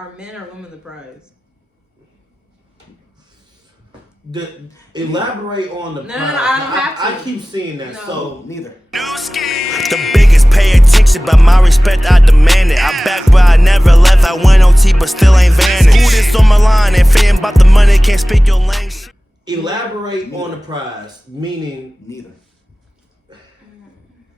are men or women the prize? Elaborate on the prize. No, I don't have to. I keep seeing that, so neither. The biggest pay attention, but my respect I demand it. I back but I never left. I went OT but still ain't vanished. Who this on my line? If it ain't about the money, can't speak your language. Elaborate on the prize, meaning neither.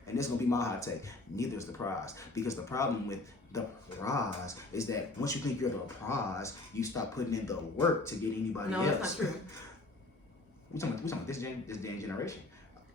And this is gonna be my hot take. Neither is the prize, because the problem with the prize is that once you think you're the prize, you stop putting in the work to get anybody else. No, that's not true. We talking about this day and generation.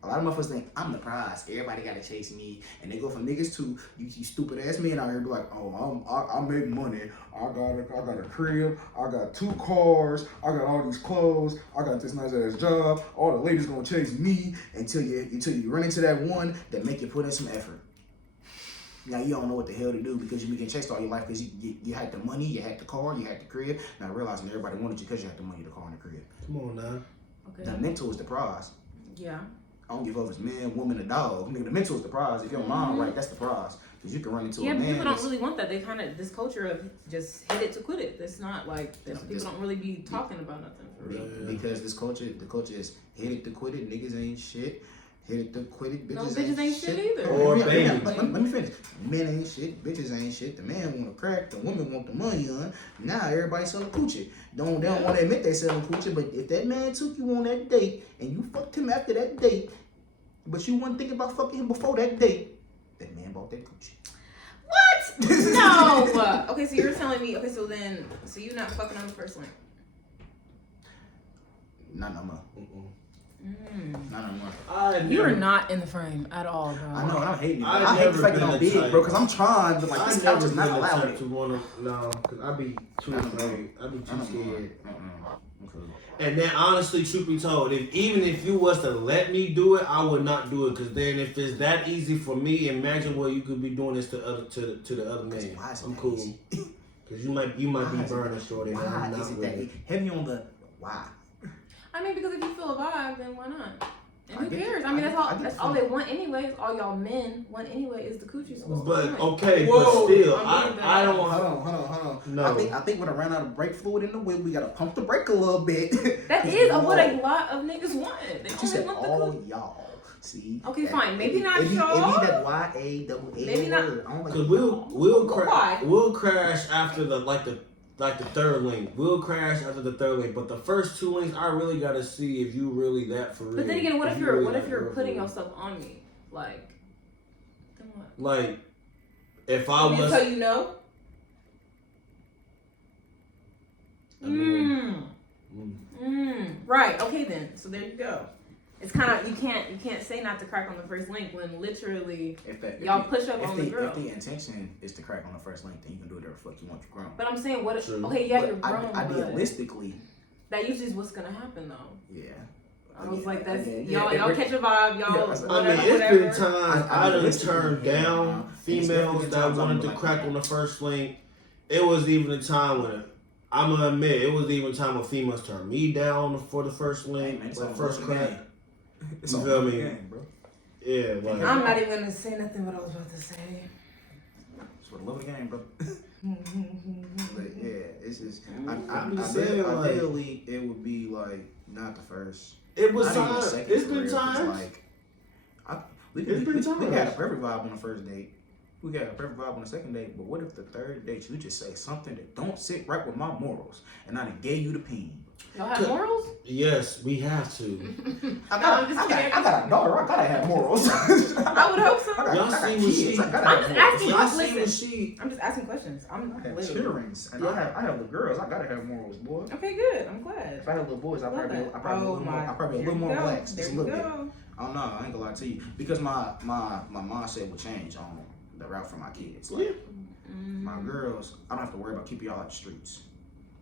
A lot of motherfuckers think I'm the prize. Everybody gotta chase me, and they go from niggas to you stupid ass men out here be like, oh, I make money. I got a crib. I got 2 cars. I got all these clothes. I got this nice ass job. All the ladies gonna chase me until you run into that one that make you put in some effort. Now you don't know what the hell to do because you've been getting chased all your life because you had the money, you had the car, you had the crib. Now realizing everybody wanted you because you had the money, the car, and the crib. come on now. Okay. The mental is the prize. Yeah. I don't give up if it's man, woman, or dog. Nigga, the mental is the prize. If your mind right, that's the prize. Because you can run into a man. Yeah, people don't really want that. They kind of, this culture of just hit it to quit it. It's not like, people don't really be talking about nothing for real. Because the culture is hit it to quit it. Niggas ain't shit. Hit it to quit it. Bitches ain't shit either. Or baby. Let me finish. Men ain't shit. Bitches ain't shit. The man want to crack. The woman want the money on. Now everybody selling coochie. They don't want to admit they selling coochie, but if that man took you on that date and you fucked him after that date, but you wasn't thinking about fucking him before that date, that man bought that coochie. What? No. Okay, so you're telling me. Okay, so you not fucking on the first link. Not no more. Not no more. You are not in the frame at all, bro. I know, I'm hating it. I hate the fact that I'm big, bro, because I'm trying, but like this couch is not allowing it. No, because I be too afraid. I be too scared. Okay. And then honestly, truth be told, even if you was to let me do it, I would not do it. Because then if it's that easy for me, imagine what you could be doing this to the other man. I'm cool. Because you might be burning shorty. Why is it that heavy on the why? I mean, because if you feel a vibe, then why not? And who cares? I mean, that's all they want anyway. All y'all men want anyway is the coochie. But okay, but still, I don't want. Hold on. No. I think when I ran out of brake fluid in the wheel, we gotta pump the brake a little bit. That is what a lot of niggas want. They only want the coochie. Y'all. See. Okay, fine. Maybe not y'all. It be that YAAA Maybe not. Because we'll crash after the third link. We'll crash after the third link, but the first 2 links, I really gotta see if you really that for real. But then again, what if you're putting yourself on me? Like, then what? Like, if I was. So you know. Right. Okay then. So there you go. It's kind of you can't say not to crack on the first link when literally y'all push up on the girl. If the intention is to crack on the first link, then you can do whatever the fuck you want. You're grown. But I'm saying what? Okay, yeah, you're grown. Idealistically, that usually is what's gonna happen though. Yeah. I was like, that's y'all catch a vibe, y'all. I mean, it's been times I done turned down females that wanted to crack on the first link. It was even a time when I'm gonna admit it was even a time when females turned me down for the first link, the first crack. You feel me? Game, bro. Yeah, like, I'm not even gonna say nothing what I was about to say. It's for the love of the game, bro. But yeah, it's just ideally it would be like not the first. It was time. It's been times. We had a perfect vibe on the first date. We got a perfect vibe on the second date. But what if the third date you just say something that don't sit right with my morals, and I done gave you the peen? Y'all have morals? Yes, we have to. I got a daughter. I gotta have morals. I would hope so. Y'all see what she? I'm just asking questions. I'm not have childrens, and I have little girls. I gotta have morals, boy. Okay, good. I'm glad. If I had little boys, I probably a little more relaxed. Just a little bit. I don't know. I ain't gonna lie to you because my mindset will change on the route for my kids. Like, my girls, I don't have to worry about keeping y'all out the streets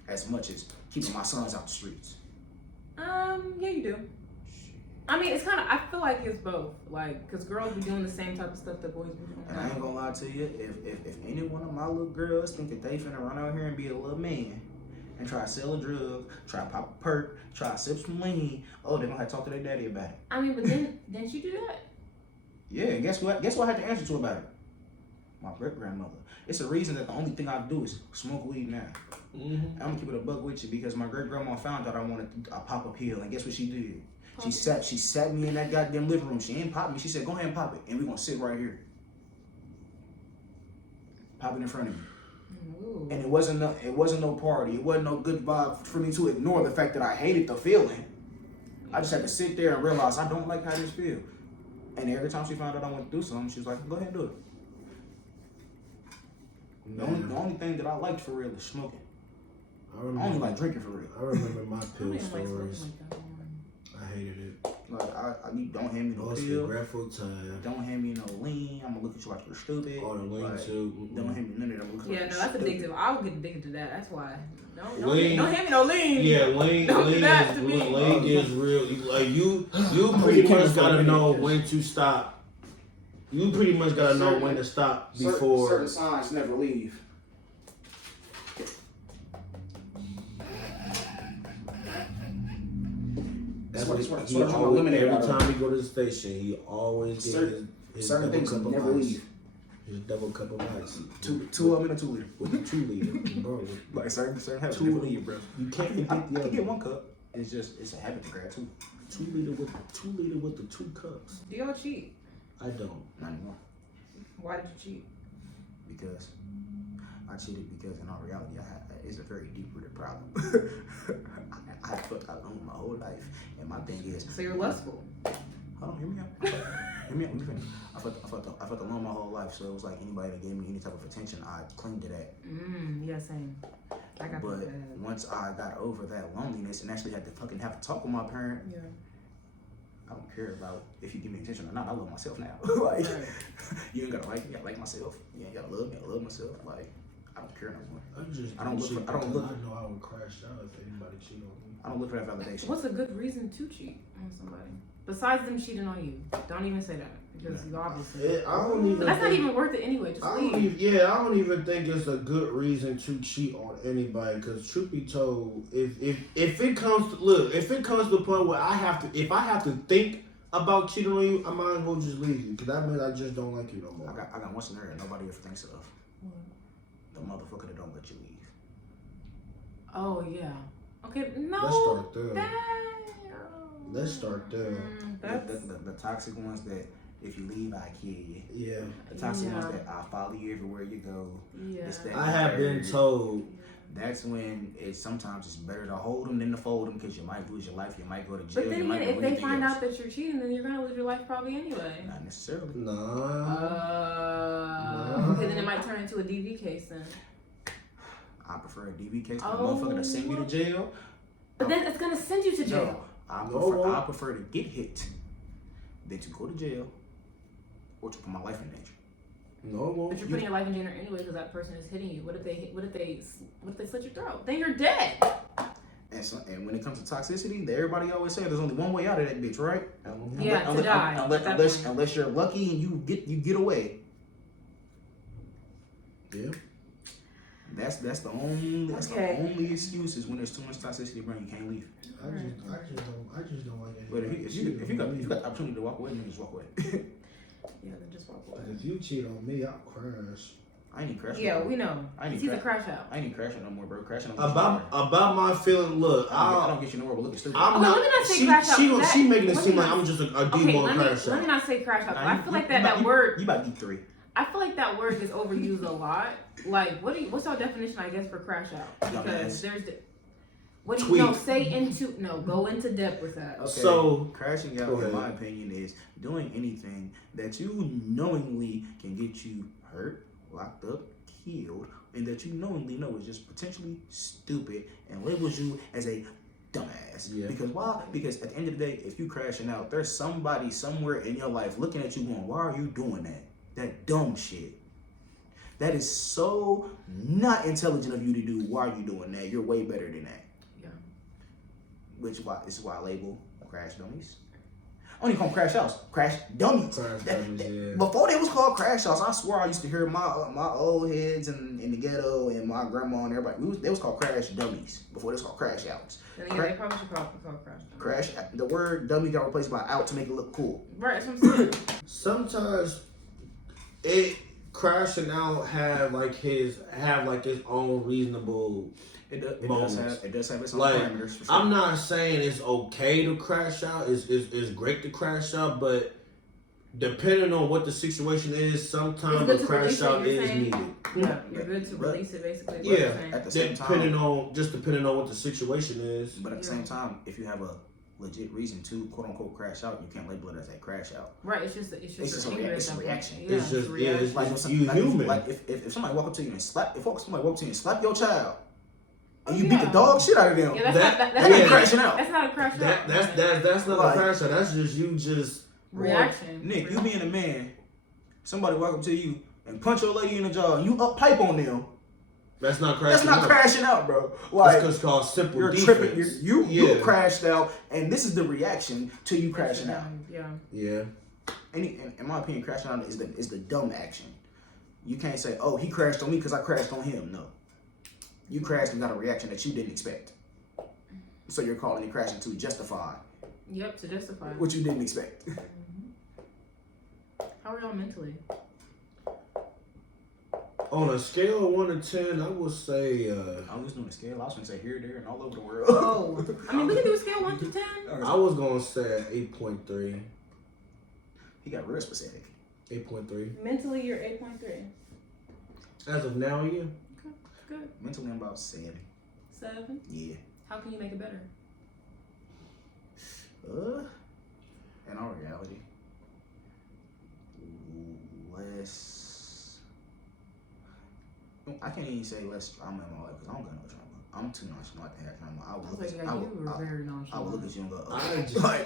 as much as keeping my sons out the streets. Yeah, you do. I mean, it's kind of, I feel like it's both. Like, because girls be doing the same type of stuff that boys be doing. And I ain't gonna lie to you, if any one of my little girls think that they finna run out here and be a little man and try to sell a drug, try to pop a perk, try to sip some lean, oh, they gonna have to talk to their daddy about it. I mean, but then, didn't you do that? Yeah, and guess what? Guess what I had to answer to about it? my great grandmother. It's a reason that the only thing I do is smoke weed now. I'm gonna keep it a buck with you because my great grandma found out I wanted a pop a pill, and guess what she did? She sat me in that goddamn living room. She ain't popped me. She said, "Go ahead and pop it, and we're gonna sit right here, pop it in front of me." Ooh. And it wasn't no party. It wasn't no good vibe for me to ignore the fact that I hated the feeling. I just had to sit there and realize I don't like how this feels. And every time she found out I wanted to do something, she was like, "Go ahead and do it." The only thing that I liked for real is smoking. I only like drinking for real. I remember my pill stories. I hated it. Like, don't hand me no pill. Regretful time. Don't hand me no lean. I'm gonna look at you like you're stupid. Or the lean too. Don't hand me none of that. Yeah, no, that's addictive. I would get addicted to that. That's why. Don't hand me no lean. Yeah, lean is real. Like you pretty much gotta know when to stop. You pretty much gotta know when to stop before. Certain signs never leave. That's what every time he go to the station, he always get his certain things will never leave. His double cup of ice. Two of them in a 2 liter. With a 2 liter, bro. Like certain habits never leave, bro. You can't I get 1 cup. It's a habit to grab 2. 2 liter with the 2 cups. Do y'all cheat? I don't. Not anymore. Why did you cheat? Because I cheated because in all reality, it's a very deep-rooted problem. I fucked alone my whole life, and my thing is. So you're lustful. Hold on, hear me out. Hear me out. Let me finish. I fucked alone my whole life, so it was like anybody that gave me any type of attention, I clinged to that. Yeah, same. But once I got over that loneliness and actually had to have to talk with my parent. Yeah. I don't care about if you give me attention or not. I love myself now. Like, you ain't gotta like me. I like myself. You ain't gotta love me. I love myself. Like, I don't care no more. I don't know I would crash out if anybody cheated on me. I don't look for that validation. What's a good reason to cheat on somebody besides them cheating on you? Don't even say that because you obviously. But that's not even worth it anyway. Just leave. I don't even think it's a good reason to cheat on anybody. Because truth be told, if it comes to the point where I have to think about cheating on you, I might as well just leave you. Because that means I just don't like you no more. I got one scenario nobody ever thinks of. The motherfucker that don't let you leave. Oh yeah. Okay. No. Let's start there. The toxic ones that if you leave, I kill you. Yeah. The toxic ones that I follow you everywhere you go. Yeah. I have been told. That's when sometimes it's better to hold them than to fold them because you might lose your life, you might go to jail. But then again, if they find out that you're cheating, then you're gonna lose your life probably anyway. Not necessarily. No. Okay, then it might turn into a DV case then. I prefer a DV case than a motherfucker to send me to jail. But then it's gonna send you to jail. No, I prefer to get hit than to go to jail or to put my life in danger. No, but you're putting your life in danger anyway because that person is hitting you. What if they slit your throat? Then you're dead. And when it comes to toxicity, everybody always say there's only one way out of that bitch, right? To die. Unless you're lucky and you get away. Yeah. That's the only excuse is when there's too much toxicity around, you can't leave. I just don't like it. But if you got the opportunity to walk away, then just walk away. Yeah, then just walk away. If you cheat on me, I'll crash. I ain't crashing. Yeah, we know. He's a crash out. I ain't crashing no more, bro. Crashing about my feeling. Look, I don't get you nowhere. But looking stupid. Let me not say crash out. She making it seem like I'm just a D1 crash out. Let me not say crash out. I feel like that word. You about D3. I feel like that word gets overused a lot. Like, what's your definition? I guess for crash out because go into depth with that. Okay. So crashing out, in my opinion, is doing anything that you knowingly can get you hurt, locked up, killed, and that you knowingly know is just potentially stupid and labels you as a dumbass. Yeah. Because why? Because at the end of the day, if you crashing out, there's somebody somewhere in your life looking at you going, why are you doing that? That dumb shit. That is so not intelligent of you to do. Why are you doing that? You're way better than that. Yeah. This is why I label crash dummies. I only call them crash outs. Crash dummies. Before they was called crash outs, I swear I used to hear my old heads in the ghetto and my grandma and everybody. They was called crash dummies before they was called crash outs. They probably should call crash dummies. Crash. The word dummy got replaced by out to make it look cool. Right. That's what I'm saying. Sometimes crashing out have his own reasonable It moments. does have its own Like, parameters. For sure. I'm not saying it's okay to crash out. It's great to crash out, but depending on what the situation is, sometimes a crash out is needed. Yeah, you're good to release it basically. Yeah, at the same depending time, on what the situation is. But at the same time, if you have a legit reason to quote unquote crash out, you can't label it as a crash out. Right, it's just a reaction. Yeah, It's just Like, you human. Like if somebody walk up to you and slap your child, and you beat the dog shit out of them, yeah, that's not crashing out. That's not a crash out. That's not a crash out. That's just you reaction. Nick, you being a man, somebody walk up to you and punch your lady in the jaw, and you up pipe on them. That's not crashing out. That's not crashing out, bro. Like, that's called simple you're defense. tripping. You crashed out, and this is the reaction to you crashing out. Yeah. In my opinion, crashing out is the dumb action. You can't say, "Oh, he crashed on me because I crashed on him." No, you crashed and got a reaction that you didn't expect. So you're calling it crashing to justify. Yep, to justify what you didn't expect. How are y'all mentally? On a scale of 1 to 10, I would say. I was doing a scale. I was gonna say here, there, and all over the world. Oh, I mean, we can do a scale 1 to 10. I was gonna say 8.3. He got real specific. 8.3. Mentally, you're 8.3. As of now, yeah. Okay, good. Mentally, I'm about 7. 7? Yeah. How can you make it better? In all reality, less. I can't even say less trauma in my life because I don't got no trauma. I'm too nonchalant to have trauma. I would look at you and go, okay.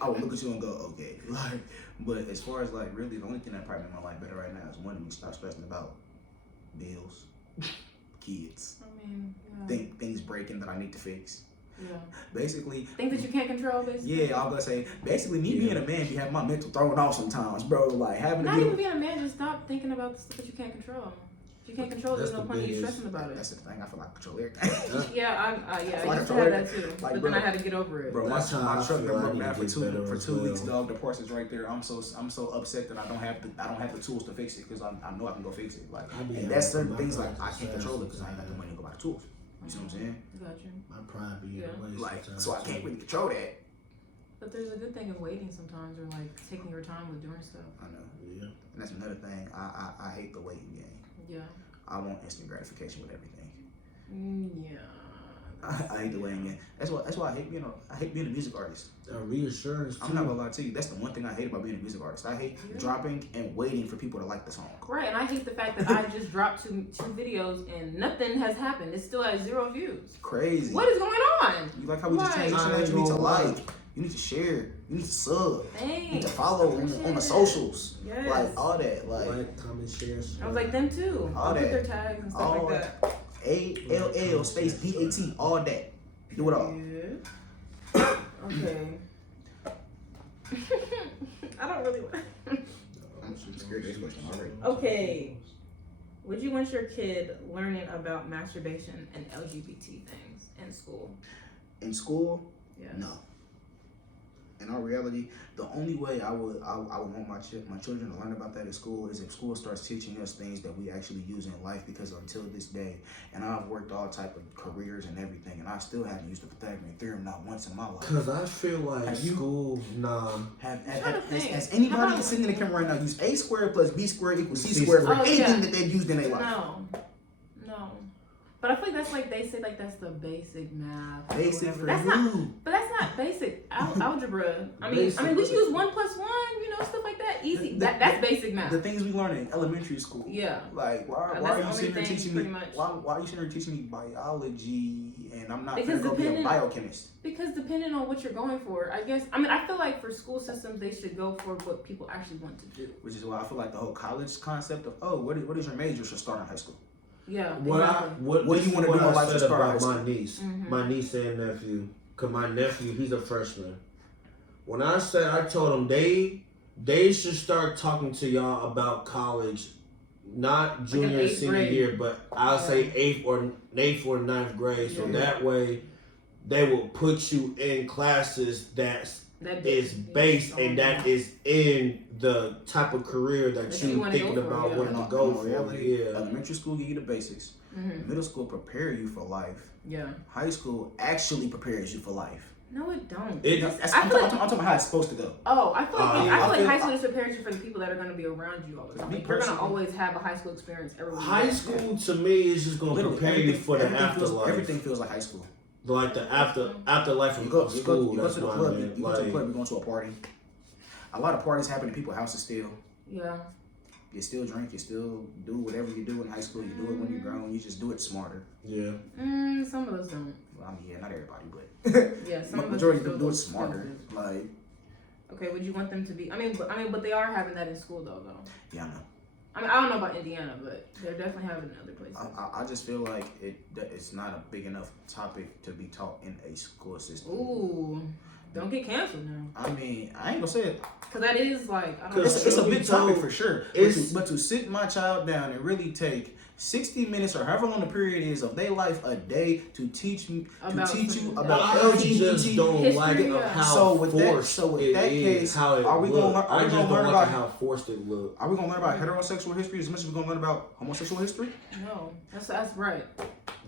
I would look at you and go, okay. Like, but as far as like really, the only thing that probably made my life better right now is one of me stop stressing about bills, kids, things breaking that I need to fix. Yeah. Basically. Things that you can't control, basically. Yeah, I'm gonna say, basically, me being a man, be having my mental thrown off sometimes, bro. Like, having Not even being a man, just stop thinking about the stuff that you can't control. If you can't control it, there's no point in you stressing about it. That's the thing, I feel like I control everything. I used to have that too. But then I had to get over it. Bro, my truck broke down for 2 weeks, dog. The parts is right there. I'm so upset that I don't have the tools to fix it because I know I can go fix it. Like, and that's certain things like I can't control it because I ain't got the money to go buy the tools. You see what I'm saying? Got you. My pride be like, so I can't really control that. But there's a good thing in waiting sometimes, or like taking your time with doing stuff. I know. Yeah. And that's another thing. I hate the waiting game. Yeah. I want instant gratification with everything. Yeah. I hate the waiting game. That's why I hate being a music artist. Reassurance. I'm not gonna lie to you. That's the one thing I hate about being a music artist. I hate dropping and waiting for people to like the song. Right, and I hate the fact that I just dropped two videos and nothing has happened. It still has 0 views. Crazy. What is going on? You like how we just changed that? You need to like. You need to share. You need to sub. Thanks. You need to follow on the socials. Yes. Like all that. Like comment, share. I was like them too. All that. Put their tags and stuff all like that. ALL space BAT. All that. Do it all. Yeah. Okay. I don't really want. I'm scared of this question already. Okay. Would you want your kid learning about masturbation and LGBT things in school? In school? Yeah. No. In all reality, the only way I would want my children to learn about that at school is if school starts teaching us things that we actually use in life. Because until this day, and I've worked all type of careers and everything, and I still haven't used the Pythagorean theorem not once in my life. Cause I feel like school, Has anybody sitting in the camera right now used a squared plus b squared equals c squared for anything that they've used in their life? No. But I feel like that's like they say like that's the basic math. Basic for that's who? But that's not basic algebra. I mean, we use 1 + 1, stuff like that. Easy. That's basic math. The things we learn in elementary school. Yeah. Like why are you sitting there teaching me? Why are you sitting there teaching me biology and I'm not going to be a biochemist? Because depending on what you're going for, I guess. I mean, I feel like for school systems they should go for what people actually want to do. Which is why I feel like the whole college concept of what is your major should start in high school. Yeah. What do you want to do in life to start about my niece? Mm-hmm. My niece and nephew. Cause my nephew, he's a freshman. When I told them they should start talking to y'all about college, not junior and senior year, but I'll say 8th or 9th grade. So that way, they will put you in classes that's is based and that is in the type of career that you thinking about wanting to go for. Yeah. Elementary school give you the basics. Middle school prepare you for life. Yeah. High school actually prepares you for life. No, it don't. I'm talking about how it's supposed to go. Oh, I feel like high school is preparing you for the people that are going to be around you all the time. Like, you're going to always have a high school experience everywhere. High school to me is just going to prepare you for the afterlife. Everything feels like high school. Like the afterlife of school. You go to the club, you go to the club, you're going to a party. A lot of parties happen in people's houses still. Yeah. You still drink, you still do whatever you do in high school. You do it when you're grown. You just do it smarter. Yeah. Some of us don't. Well, I mean, yeah, not everybody, but yeah, some of majority of them do it smarter. Like, okay, would you want them to be? I mean, but they are having that in school though. Yeah, I know. I mean, I don't know about Indiana, but they're definitely having it in other places. I just feel like it's not a big enough topic to be taught in a school system. Ooh. Don't get canceled now. I mean, I ain't gonna say it. Cause that is like, I don't know. It's a big topic for sure. But to sit my child down and really take 60 minutes or however long the period is of their life a day to teach you about LGBT. Just don't history, like how forced it is. Are we gonna learn about how forced it look? Are we gonna learn about heterosexual history as much as we're gonna learn about homosexual history? No, that's right.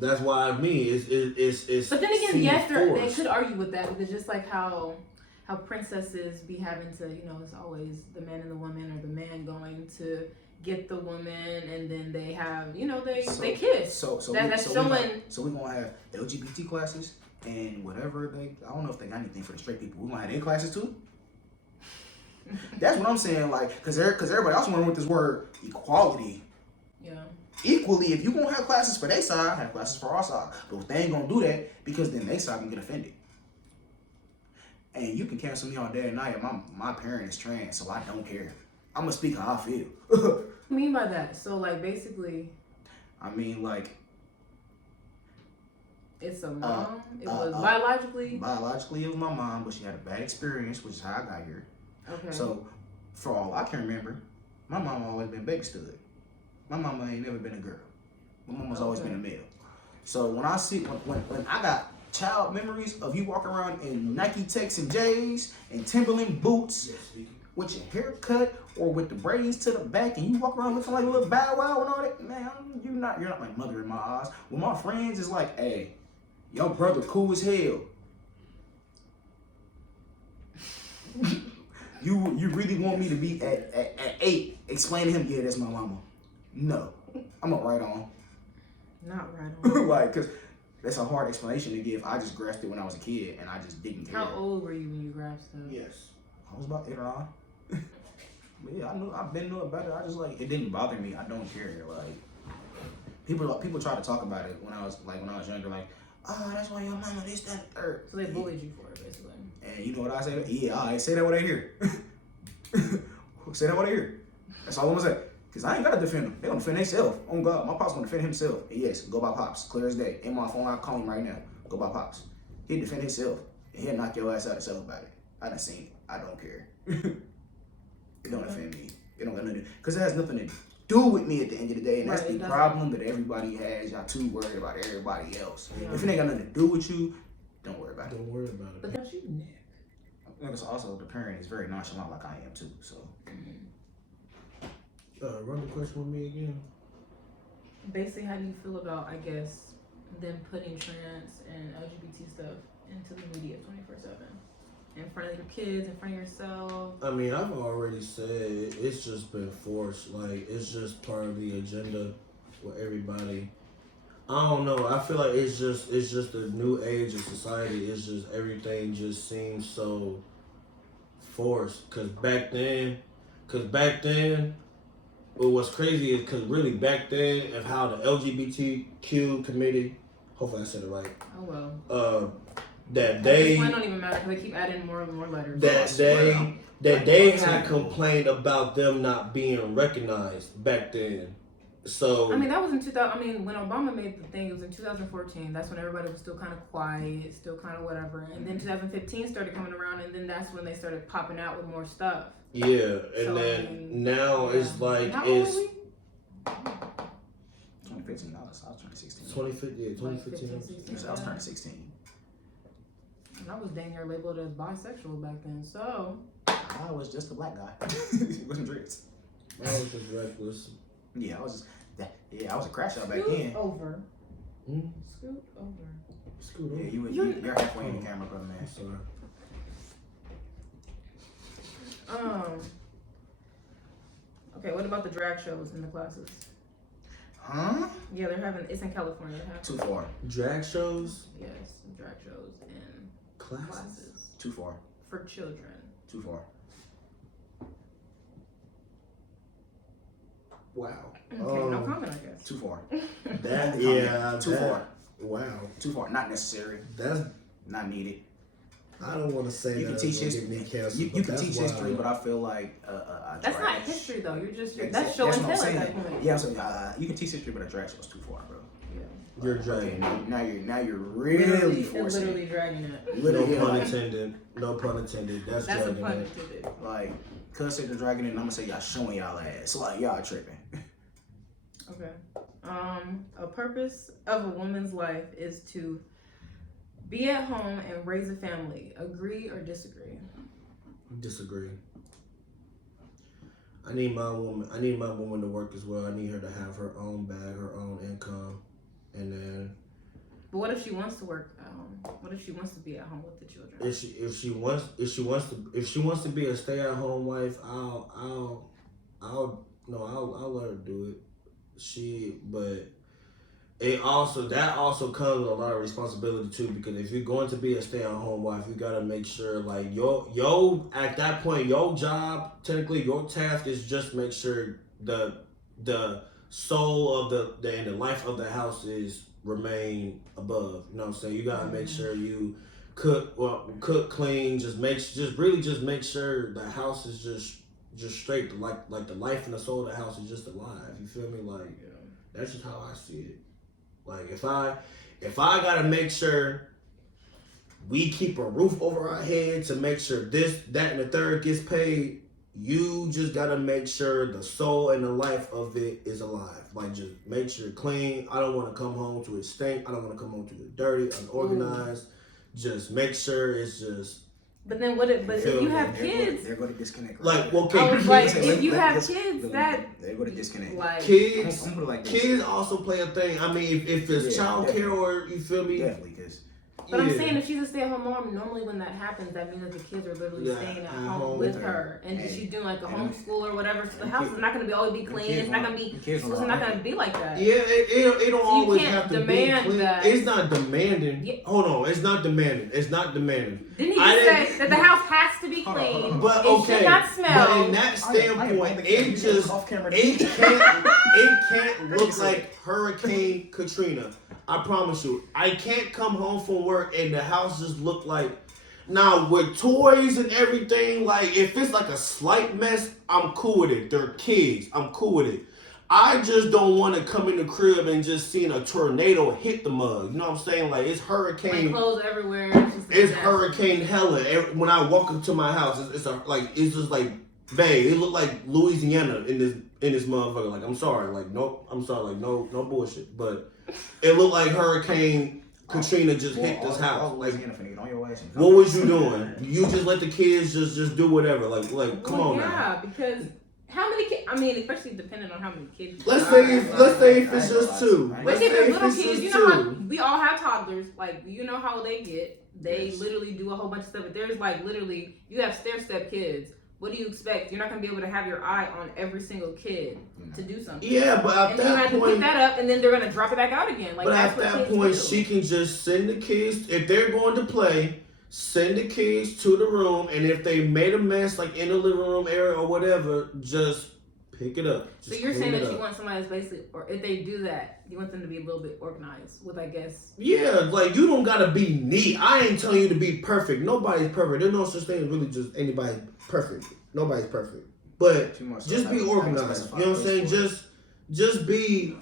That's why I mean it's. But then again, yes, they could argue with that because just like how princesses be having to, it's always the man and the woman or the man going to get the woman and then they have, they kiss. So we're gonna have LGBT classes and whatever I don't know if they got anything for the straight people. We're gonna have their classes too. That's what I'm saying, like, because everybody else went with this word equality. Yeah. Equally, if you gonna have classes for their side, have classes for our side. But they ain't gonna do that because then their side can get offended. And you can cancel me all day and night. My parent is trans, so I don't care. I'm gonna speak how I feel. What do you mean by that? So like basically, I mean like it's a mom. It was biologically. Biologically, it was my mom, but she had a bad experience, which is how I got here. Okay. So, for all I can remember, my mom always been baby stood. My mama ain't never been a girl. My mama's always been a male. So when I see when I got child memories of you walking around in Nike Techs and J's and Timberland boots with your hair cut or with the braids to the back and you walk around looking like a little Bow Wow and all that, man, you're not my mother in my eyes. Well, my friends is like, hey, your brother cool as hell. You really want me to be at 8 explain to him, yeah, that's my mama? No. I'm not right on. Not right on. Like, because that's a hard explanation to give. I just grasped it when I was a kid, and I just didn't care. How old were you when you grasped it? Yes. I was about 8 or 9. But yeah, I've been knew about it. I just, like, it didn't bother me. I don't care. Like, people try to talk about it when I was younger, like, oh, that's why your mama this, that, and third. So they bullied you for it, basically. And you know what I say? Yeah, all right, say that what I hear. Say that what I hear. That's all I'm gonna say. Because I ain't gotta defend them. They gonna defend themselves. Oh God, my pop's gonna defend himself. And yes, go by Pops. Clear as day. In my phone, I'll call him right now. Go by Pops. He'll defend himself. And he'll knock your ass out himself about it. I done seen it. I don't care. It don't offend me. It don't got nothing to do. Because it has nothing to do with me at the end of the day. And that's the problem that everybody has. Y'all too worried about everybody else. Yeah. If it ain't got nothing to do with you, don't worry about it. Don't worry about it. But that's you, Nick. I think it's also the parent is very nonchalant like I am too. So. Run the question with me again. Basically, how do you feel about, I guess, them putting trans and LGBT stuff into the media 24/7? In front of your kids, in front of yourself? I mean, I've already said it's just been forced. Like, it's just part of the agenda with everybody. I don't know. I feel like it's just a new age of society. It's just everything just seems so forced. Cause back then, what's crazy is because really back then of how the LGBTQ committee, hopefully I said it right. Oh well. That they. This one don't even matter because they keep adding more and more letters. That they had complained about them not being recognized back then. So I mean that was in 2000. I mean when Obama made the thing, it was in 2014. That's when everybody was still kind of quiet, still kind of whatever. And then 2015 started coming around, and then that's when they started popping out with more stuff. Yeah, and so, then now it's like how it's. Old 2015. I was turning 16. 2015. Yeah, 2015. I was turning 16. And I was dang near labeled as bisexual back then, so. I was just a black guy. It wasn't dreads. I was just reckless. Yeah, I was just. Yeah, I was a crash out back Scoot then. over. Hmm? Scoot over. Scoot Yeah, over. you're halfway in the camera, brother, man. I'm sorry. Okay, what about the drag shows in the classes? Huh? Yeah, they're having. It's in California. They're having. Too far. Drag shows? Yes, drag shows in Classes? classes Too far. for children. Too far. Wow. Okay, no comment, I guess. Too far. That, yeah. Too far. Wow. Too far. Not necessary. That's, Not needed. I don't want to say You that. can teach history. history. You can teach history, but I feel like That's drag- not history though. You're just Exactly. that's show and what I'm tell at saying. that point. Yeah, I'm saying you can teach history, but a drag show is too far, bro. Yeah. You're Okay, dragging. now you're really forcing literally it. dragging it. No Literally, pun like, intended. No pun intended. That's That's a dragging pun it. intended. like, cuz said they're dragging it, and I'm gonna say y'all showing y'all ass. So like y'all tripping. Okay. A purpose of a woman's life is to be at home and raise a family. Agree or disagree? Disagree. I need my woman to work as well. I need her to have her own bag, her own income, and then. But what if she wants to work at home? What if she wants to be at home with the children? If she wants to be a stay-at-home wife, I'll let her do it. But that also comes with a lot of responsibility too, because if you're going to be a stay-at-home wife, you gotta make sure like yo at that point your job, technically your task is just make sure the soul of the life of the house is remain above. You know what I'm saying? You gotta make sure you cook, clean, just make sure the house is just straight, like the life and the soul of the house is just alive. You feel me? Like that's just how I see it. Like if I gotta make sure we keep a roof over our head to make sure this, that, and the third gets paid, you just gotta make sure the soul and the life of it is alive. Like just make sure it's clean. I don't want to come home to it stink. I don't want to come home to it dirty, unorganized. Just make sure it's just. But then if you have kids, They're going to disconnect. Like, okay, I was like, kids- if you have let's- kids, they're going to disconnect. like kids, I'm gonna put it like this. kids also play a thing. I mean, if it's Yeah, child care or you feel me. Definitely, because But I'm saying if she's a stay-at-home mom, normally when that happens, that means that the kids are literally Yeah, staying at at home home with with her, and And- she's doing like a and- homeschool or whatever. So the and house kids- is not gonna always be and clean. kids It's not want- gonna be. and kids It's want not all gonna that. be like that. Yeah, it don't always can't have to be demand clean. that. It's not demanding. Yeah. Hold on, it's not demanding. It's not demanding. Didn't he I just didn't- say that the house has to be Hold on, clean? hold on. But It okay, should not smell. but in that standpoint, it can't look like Hurricane Katrina. I promise you, I can't come home from work and the house just look like. Now with toys and everything, like if it's like a slight mess, I'm cool with it. They're kids, I'm cool with it. I just don't want to come in the crib and just seeing a tornado hit the mug. You know what I'm saying? Like it's Like hurricane. clothes everywhere. It's Hurricane Hella. When I walk up to my house, it's just like, babe, it looked like Louisiana in this motherfucker. Like I'm sorry, like no bullshit. But it looked like Hurricane Katrina just hit this house. Like what was you doing? You just let the kids just do whatever. Like come on now. Yeah, because how many kids? I mean, especially depending on how many kids. Let's say if it's just two. But Let's if say they're if little it's kids, just you know how two. we all have toddlers. Like you know how they get. They Yes. literally do a whole bunch of stuff. If there's like literally, you have stair-step kids. What do you expect? You're not gonna be able to have your eye on every single kid to do something. Yeah, but at And then you have that to pick point. that up, and then they're gonna drop it back out again. Like But that's at what that kids point, do. she can just send the kids, if they're going to play, send the kids to the room, and if they made a mess, like in the living room area or whatever, just pick it up. So Just you're clean saying it that you up. want somebody that's basically, or if they do that, you want them to be a little bit organized with, I guess. Yeah, like you don't gotta be neat. I ain't telling you to be perfect. Nobody's perfect. There's no such thing as really just anybody perfect. Nobody's perfect. But just be organized. You know what I'm saying? Just be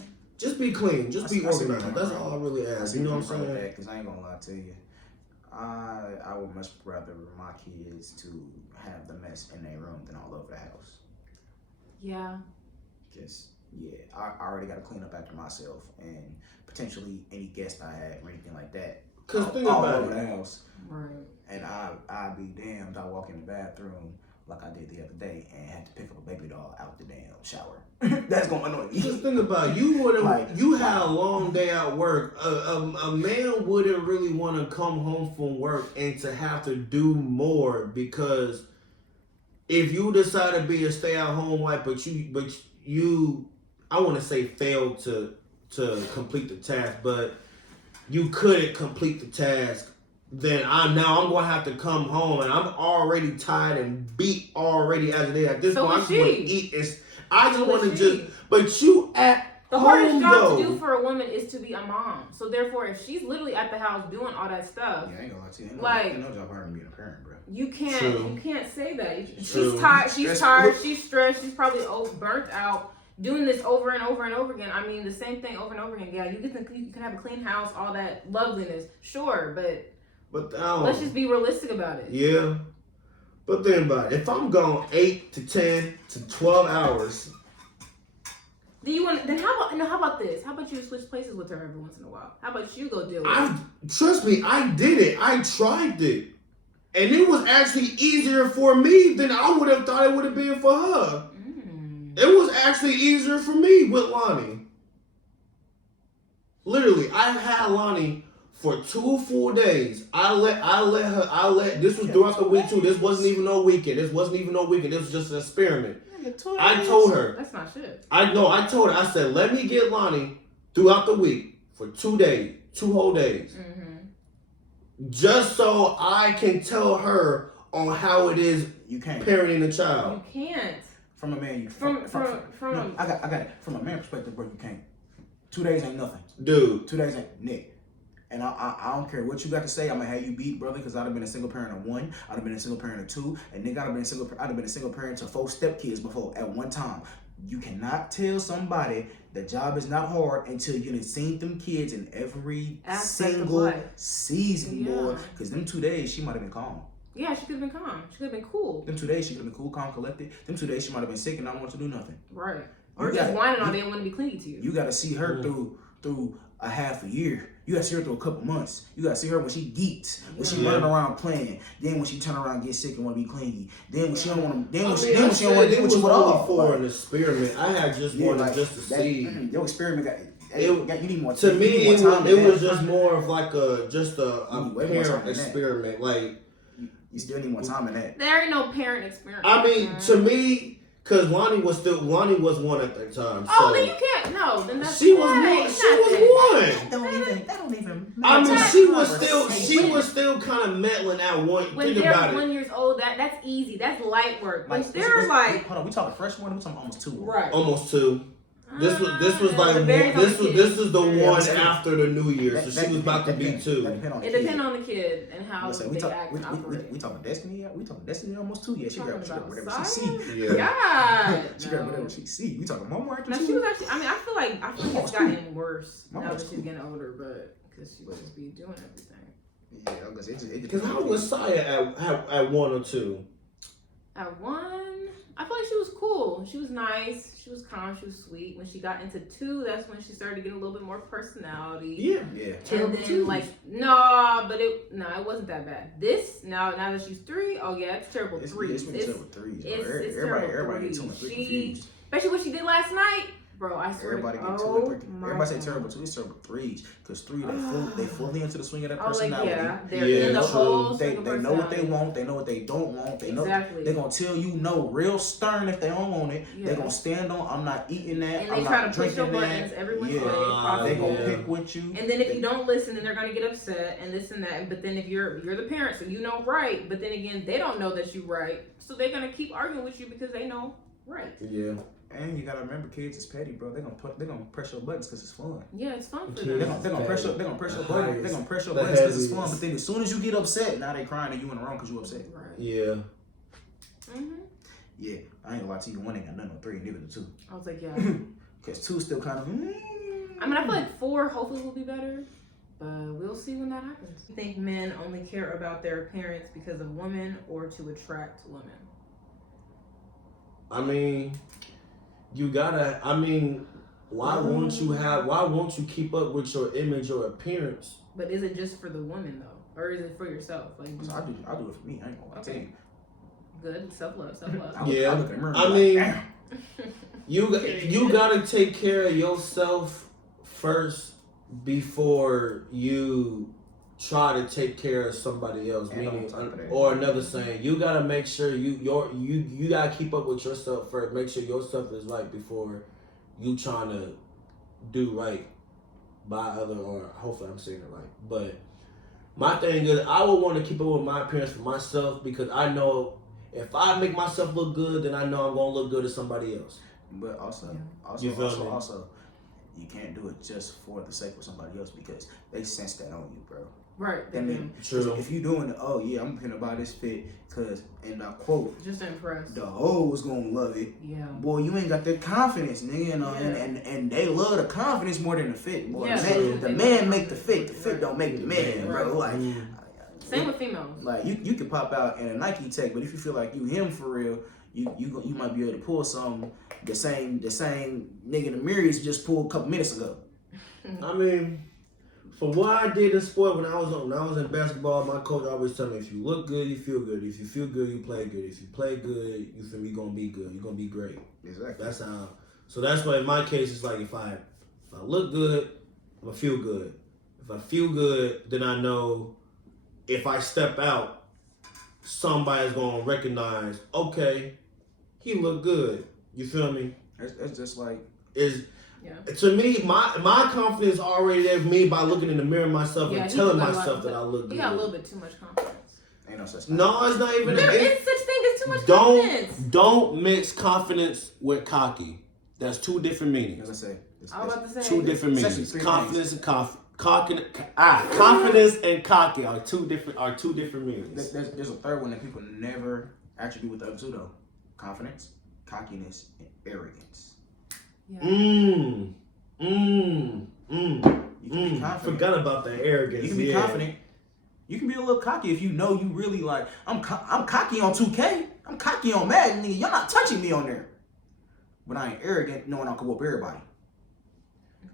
clean. Just be organized. That's all I really ask. You know what I'm saying? Because I ain't gonna lie to you, I would much rather my kids to have the mess in their room than all over the house. Yeah. Because I already got to clean up after myself, and potentially any guest I had or anything like that, Cause think all about over it. the house. Right. And I'd be damned. I walk in the bathroom like I did the other day and had to pick up a baby doll out the damn shower. That's gonna annoy me. Just think about it. You wouldn't. Like, you had a long day at work. A man wouldn't really want to come home from work and to have to do more, because if you decide to be a stay-at-home wife, but you, I want to say failed to complete the task, but you couldn't complete the task, then I'm going to have to come home and I'm already tired and beat already as it is. At this point, I just want to eat. I just want to just, but you at the home, hardest job though. to do for a woman is to be a mom. So therefore, if she's literally at the house doing all that stuff, yeah, I ain't gonna lie to you. Ain't no job harder than being a parent, bro. you can't say that. True. She's tired. She's tired. She's stressed. She's probably burnt out. Doing this over and over and over again. I mean, the same thing over and over again. Yeah, you can have a clean house, all that loveliness, sure, but let's just be realistic about it. Yeah, but think about it. If I'm gone 8 to 10 to 12 hours, do you want? Then how about this? How about you switch places with her every once in a while? How about you go deal with it? Trust me, I did it. I tried it, and it was actually easier for me than I would have thought it would have been for her. It was actually easier for me with Lonnie. Literally, I had Lonnie for 2 full days. This was throughout the week too. This wasn't even no weekend. This was just an experiment. I told her. That's not shit. I told her. I said, let me get Lonnie throughout the week for 2 days, 2 whole days. Mm-hmm. Just so I can tell her on how it is parenting a child. You can't. From a man, I got it. From a man perspective, bro, you can't. 2 days ain't nothing, dude. 2 days ain't Nick. And I don't care what you got to say. I'm gonna have you beat, brother, because I'd have been a single parent of 1. I'd have been a single parent of 2, and Nick, I'd have been a single parent to 4 stepkids before at one time. You cannot tell somebody the job is not hard until you done seen them kids in every single season, boy. Because them 2 days, she might have been calm. Yeah, she could have been calm. She could have been cool. Them 2 days, she could have been cool, calm, collected. Them 2 days, she might have been sick and not want to do nothing. Right. Or just whining all day and want to be clingy to you. You got to see her through a half a year. You got to see her through a couple months. You got to see her when she geeks, when she running around playing. Then when she turn around and get sick and want to be clingy. Then when she don't want to. Then when she don't want to deal with you at all. For an experiment, I had just wanted just to see. Your experiment you need more. To me, it was just more of like a parent experiment. Like, you still need more time in that. There ain't no parent experiment. I mean, to me. Because Lonnie was 1 at that time. So. Oh, then you can't. No, then that's she was 1. That don't even. I mean, she was still kind of meddling at 1. When Think they're about 1 it. year old, that's easy. That's light work. Like, they're like, hold on, we talking fresh 1. We talking almost 2. Right. Almost 2. This was like this is the one after the New Year, so she was about to be 2. It depends on the kid and how they act and operate. We talking Destiny. We talking Destiny almost 2. Yeah, she got whatever she see. Yeah. She got whatever she see. We talking more after 2. She was actually. I mean, I feel like it's gotten worse now that she's getting older, but because she would just be doing everything. Yeah, because because how was Saya at 1 or 2? At 1. I feel like she was cool. She was nice. She was calm. She was sweet. When she got into 2, that's when she started getting a little bit more personality. Yeah. And then it wasn't that bad. This now that she's 3, oh yeah, it's terrible 3. It's terrible 3s. It's Everybody terrible 2 and 3 especially what she did last night. Bro, I swear. Everybody get 2 and 3. Everybody say terrible 2. It's terrible 3s. Because 3, they fully into the swing of that personality. They're in the whole they know what they want. They know what they don't want. They know they're gonna tell you no, real stern if they don't want it. They're gonna stand on. I'm not eating that. And they try to push your buttons every which way possible. They gonna pick with you. And then if you don't listen, then they're gonna get upset and this and that. But then if you're the parent, so you know right. But then again, they don't know that you're right, so they're gonna keep arguing with you because they know right. Yeah. And you gotta remember, kids is petty, bro. They're gonna press your buttons because it's fun. Yeah, it's fun for them. They're gonna press your buttons. They're gonna press your buttons because it's fun. But then as soon as you get upset, now they crying and you in the wrong because you upset. Right. Yeah. Yeah, I ain't gonna lie to you. 1 ain't got nothing on 3, neither the 2. I was like, yeah. Because 2 still kind of. I mean, I feel like 4 hopefully will be better, but we'll see when that happens. You think men only care about their appearance because of women or to attract women? I mean, why won't you keep up with your image or appearance? But is it just for the woman though, or is it for yourself? Like, So I do it for me. I ain't gonna lie to you. Good, self-love. Yeah, I look at the mirror I like, mean, damn. you gotta take care of yourself first before you try to take care of somebody else. And Meaning, on top of that, or another saying, you gotta make sure you gotta keep up with yourself first. Make sure your stuff is right before you trying to do right by other, or hopefully I'm saying it right. But my thing is, I would want to keep up with my appearance for myself because I know if I make myself look good, then I know I'm gonna look good to somebody else. But also, You feel me? you can't do it just for the sake of somebody else because they sense that on you, bro. Right. I mean, True. if you doing it, oh yeah, I'm gonna buy this fit because, and I quote, just to impress. the hoes gonna love it. Yeah. Boy, you ain't got that confidence, nigga. You know, Yeah. and they love the confidence more than the fit. Boy, Yeah, the man make the fit. The fit don't make the man, bro. Like, Same with females. like you can pop out in a Nicc tech, but if you feel like you him for real, you might be able to pull something the same nigga in the mirror used to just pull a couple minutes ago. I mean, for what I did in sport when I was in basketball, my coach always told me, if you look good, you feel good. If you feel good, you play good. If you play good, you feel me, you're gonna be good. You're gonna be great. Exactly. That's how. So that's why in my case, it's like if I look good, I'm gonna feel good. If I feel good, then I know if I step out, somebody's gonna recognize, okay, he look good. You feel me? It's just like To me, my confidence already there for me by looking in the mirror myself and telling myself that I look good. You got a little bit too much confidence. ain't no such thing. No, it's not even. There is such thing as too much confidence. Don't mix confidence with cocky. That's two different meanings. As I say, I was about to say Two different it's meanings. actually three Confidence and confidence and cocky are two different meanings. There's a third one that people never attribute with the other two though: confidence, cockiness, and arrogance. Yeah. You can be confident. Forgot about the arrogance. You can be confident. You can be a little cocky if you know you really like. I'm cocky on 2K. I'm cocky on Madden. Nigga, you're not touching me on there. But I ain't arrogant knowing I can whoop everybody.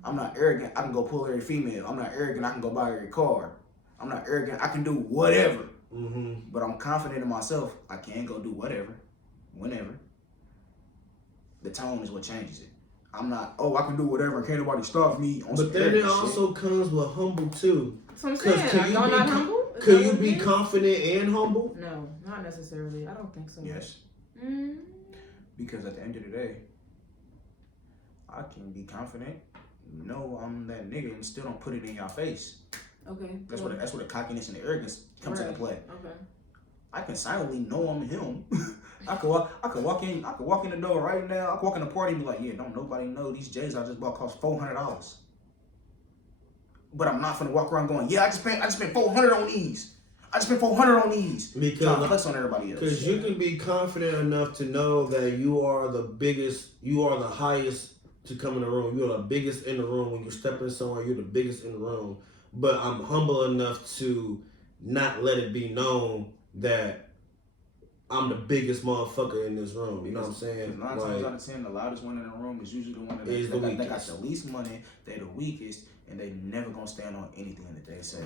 I'm not arrogant. I can go pull every female. I'm not arrogant. I can go buy every car. I'm not arrogant. I can do whatever. But I'm confident in myself. I can go do whatever, whenever. The tone is what changes it. I'm not, I can do whatever and can't nobody stop me. But then it also comes with humble too. That's what I'm saying. Are y'all not humble? Could you be confident and humble? No, not necessarily. I don't think so. Yes. Because at the end of the day, I can be confident. No, I'm that nigga and still don't put it in your face. Okay. That's where the cockiness and the arrogance comes into play. Okay. I can silently know I'm him. I could walk in the door right now. I could walk in the party and be like, yeah, don't nobody know these J's I just bought cost $400. But I'm not finna walk around going, yeah, I just spent $400 on these. I just spent $400 on these. Because I flex on everybody else. Because you can be confident enough to know that you are the biggest, you are the highest to come in the room. You're the biggest in the room. When you step in somewhere, you're the biggest in the room. But I'm humble enough to not let it be known that I'm the biggest motherfucker in this room. You know what I'm saying? 9 times out of 10, the loudest one in the room is usually the one that got the least money. They're the weakest, and they never gonna stand on anything that they say.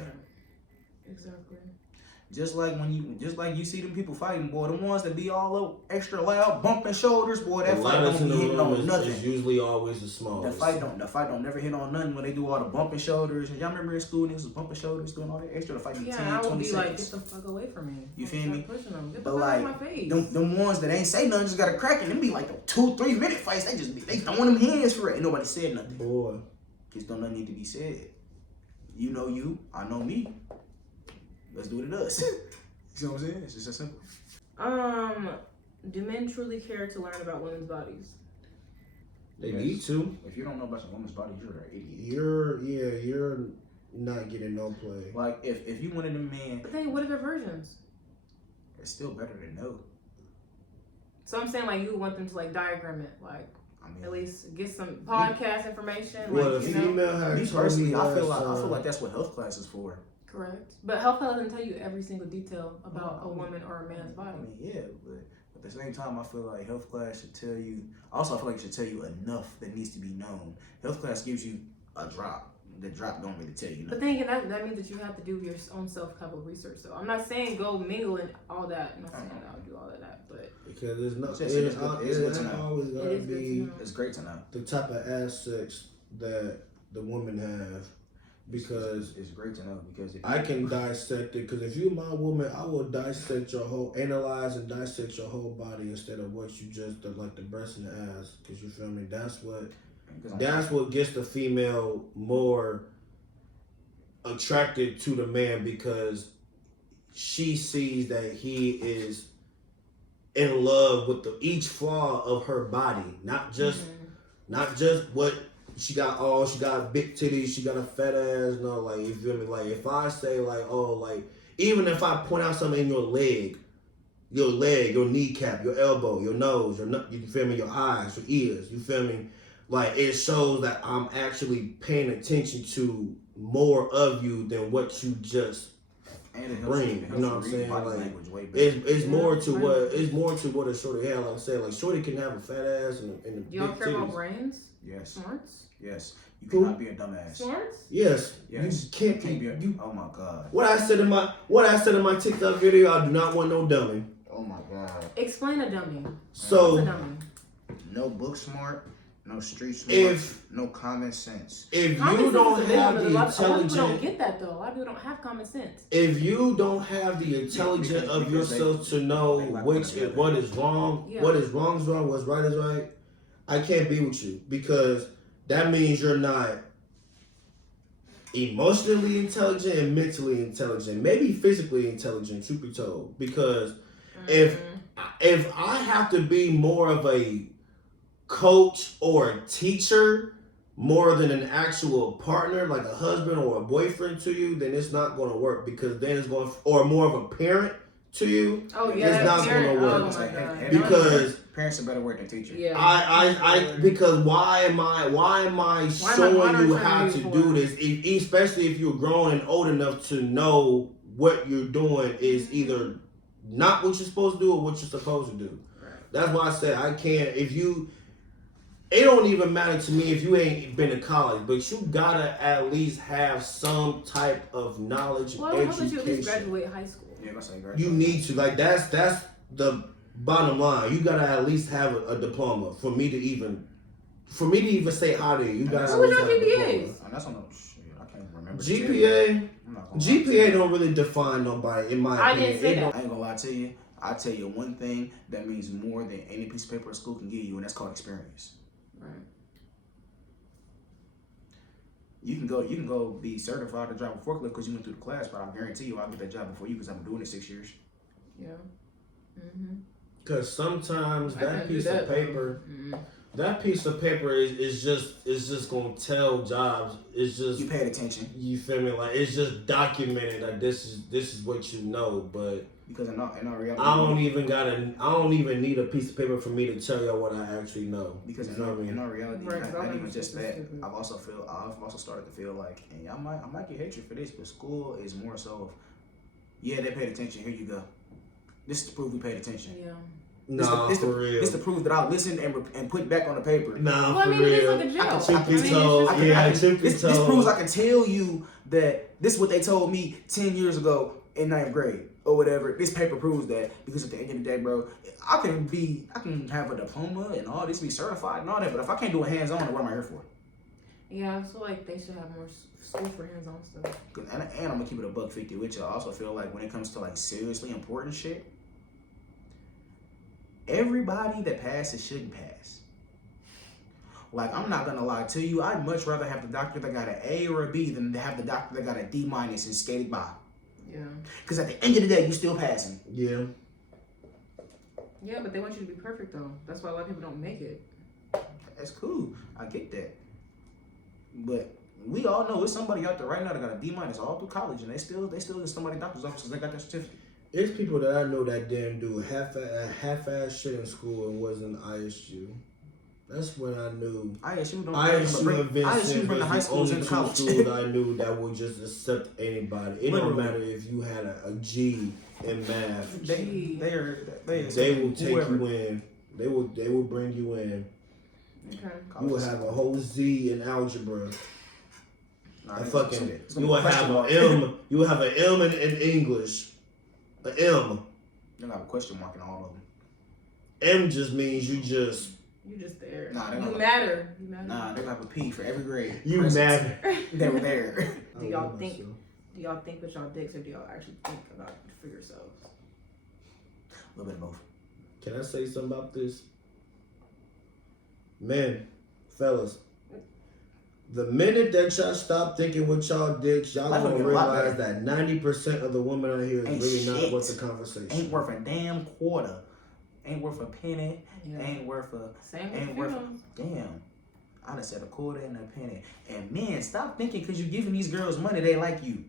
Exactly. Just like you see them people fighting, boy, the ones that be all up extra loud, bumping shoulders, boy, that fight don't be hitting on nothing. It's usually always the smallest. The fight don't never hit on nothing when they do all the bumping shoulders. And y'all remember in school niggas was bumping shoulders, doing all that extra. The fight be 10, I would 20 be seconds. like, get the fuck away from me. You feel me? Pushing them. Get the But fuck like, out of my face. them ones that ain't say nothing just got a crack in them be like the 2-3 minute fights. They throwing them hands for it. Ain't nobody said nothing. Boy. Cause don't nothing need to be said. You know you, I know me. Let's do what it does. You know what I'm saying? It's just that simple. Do men truly care to learn about women's bodies? They need to. If you don't know about some woman's body, you're an idiot. You're not getting no play. Like if you wanted a man, But then what are their versions? it's still better to know. So I'm saying like you want them to like diagram it, like I mean, at least get some podcast information. Well, like, the you know? female had me told personally, me I feel last like that's what health class is for. Correct. But health doesn't tell you every single detail about a woman or a man's body. I mean, yeah, but At the same time, I feel like health class should tell you. Also, I feel like it should tell you enough that needs to be known. Health class gives you a drop. The drop don't really tell you nothing. But then again, that means that you have to do your own self-couple research. So I'm not saying go mingle and all that. I'm not saying that I'll do all of that, but because there's not. It's good to know. Always gotta be. It's great to know the type of assets that the women have. Because it's great to know because if I can dissect it. Because if you're my woman, I will dissect your whole, analyze and dissect your whole body instead of what you just like the breast and the ass. Because you feel me? That's what gets the female more attracted to the man because she sees that he is in love with each flaw of her body, not just what. She got big titties, she got a fat ass, no, like, you feel me? Like, if I say, like, oh, like, even if I point out something in your leg, your kneecap, your elbow, your nose, you feel me? Your eyes, your ears, you feel me? Like, it shows that I'm actually paying attention to more of you than what you just bring. You know what I'm saying? Like, it's more to what a shorty has. Like I said, like, shorty can have a fat ass and do y'all care about brains? Yes. Smarts? Yes. You cannot be a dumbass. Smarts? Yes. You can't be a oh my god. What I said in my TikTok video, I do not want no dummy. Oh my god. Explain a dummy. So what's a dummy? No book smart, no street smart, no common sense. If you don't have the intelligence, a lot of people don't get that though. A lot of people don't have common sense. If you don't have the intelligence of yourself to know what is wrong, what is wrong is wrong, what's right is right, I can't be with you because that means you're not emotionally intelligent and mentally intelligent, maybe physically intelligent, truth be told. Because if I have to be more of a coach or a teacher more than an actual partner, like a husband or a boyfriend to you, then it's not going to work because then it's going, or more of a parent to you, it's not going to work because parents are better work than teachers. Yeah. Because why am I showing you how to do this? Especially if you're grown and old enough to know what you're doing is either not what you're supposed to do or what you're supposed to do. Right. That's why I said I can't. It don't even matter to me if you ain't been to college, but you gotta at least have some type of knowledge and education. How about you at least graduate high school? Yeah, you need to. Like that's the bottom line. You gotta at least have a diploma for me to even say hi to you. You gotta at least have a diploma. That's on the shit. I can't remember. GPA don't really define nobody in my opinion. Didn't say that. I ain't gonna lie to you. I tell you one thing that means more than any piece of paper a school can give you, and that's called experience. Right. You can go be certified to drive a forklift because you went through the class, but I guarantee you I'll get that job before you because I've been doing it 6 years. Yeah. Because sometimes that piece of paper is just gonna tell jobs. It's just you paid attention. You feel me? Like it's just documented that this is what you know, but. Because in all reality, I don't even need a piece of paper for me to tell y'all what I actually know. Because in all reality, not even just that. I've also started to feel like, and I might get hatred for this, but school is more so. Yeah, they paid attention. Here you go. This is to prove we paid attention. Yeah. For real. This to prove that I listened and put back on the paper. For real. This proves I can tell you that this is what they told me 10 years ago in 9th grade. Or whatever. This paper proves that because at the end of the day, bro, I can have a diploma and all this, be certified and all that, but if I can't do a hands-on, then what am I here for? Yeah, I feel like they should have more school for hands-on stuff. And I'm gonna keep it $150 with you. I also feel like when it comes to like seriously important shit, everybody that passes shouldn't pass. Like, I'm not gonna lie to you, I'd much rather have the doctor that got an A or a B than to have the doctor that got a D- and skated by. Yeah. Because at the end of the day, you still passing. Yeah. Yeah, but they want you to be perfect though. That's why a lot of people don't make it. That's cool. I get that. But we all know there's somebody out there right now that got a D- all through college, and they still in somebody's doctor's office because they got that certificate. There's people that I know that didn't do half-ass shit in school and was in ISU. That's when I knew. ISU don't ISU and ISU bring the high was the schools only in two college. schools I knew that would just accept anybody. It don't Literally. matter if you had a G in math. They Will take you in. They will bring you in. Okay. You will have a whole Z in algebra. Nah, You will have an M. You will have an M in English. An M. You're gonna have a question mark in all of them. M just means you just there. Nah, You matter. Nah, they're gonna have a P for every grade. you matter. They were there. Do y'all think with y'all dicks, or do y'all actually think about it for yourselves? A little bit of both. Can I say something about this? Men, fellas, the minute that y'all stop thinking with y'all dicks, y'all Life gonna gonna get a lot realize better. that 90% of the women out here is Ain't really shit. not worth the conversation. Ain't worth a damn quarter. Ain't worth a penny. Yeah. Ain't worth a. Same Ain't with worth. females. Damn. I done said a quarter and a penny. And men, stop thinking because you're giving these girls money, they like you.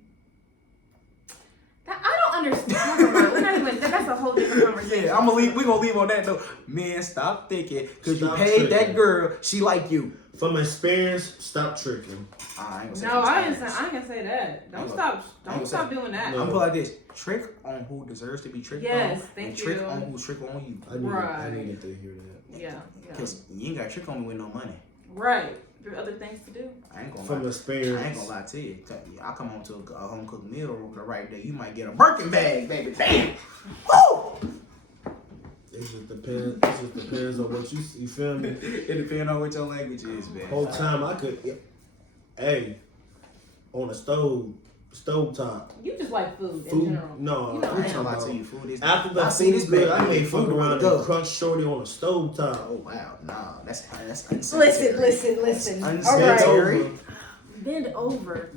I don't understand. We're not even. That's a whole different conversation. Yeah, we're gonna leave on that though. Men, stop thinking because you Stop paid that tricking. girl, she like you. From experience, stop tricking. I ain't gonna say No, I ain't experience. gonna say that. Don't gonna stop say- doing that. No. I'm put like this: trick on who deserves to be tricked Yes, on, thank and trick you. on who's trick on you. I Right. needed to hear that. Yeah. Because you ain't got to trick on me with no money. Right. There are other things to do. I ain't gonna From lie. experience. I ain't gonna lie to you. I come home to a home cooked meal right there. You might get a Birkin bag, baby. Bam! Woo! It just depends on what you feel me? It depends on what your language is, man. Whole time I could, hey, on a stove top. You just like food in Food, general. no, You know, I'm I ain't talking gonna lie about to you. Food is. after the I see this good, bag. I may food fuck around to go. and crunch shorty on a stove top. Oh wow, nah, that's unsanitary. Listen. Unsanitary. All right. Over. Bend over.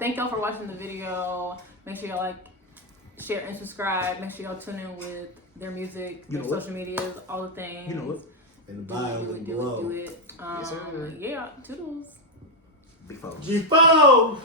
Thank y'all for watching the video. Make sure y'all like, share, and subscribe. Make sure y'all tune in with their music, You their know what? social medias, all the things. You know what? In the bio Do and it. below. Yes, sir. Yeah, toodles. Big folks. G4!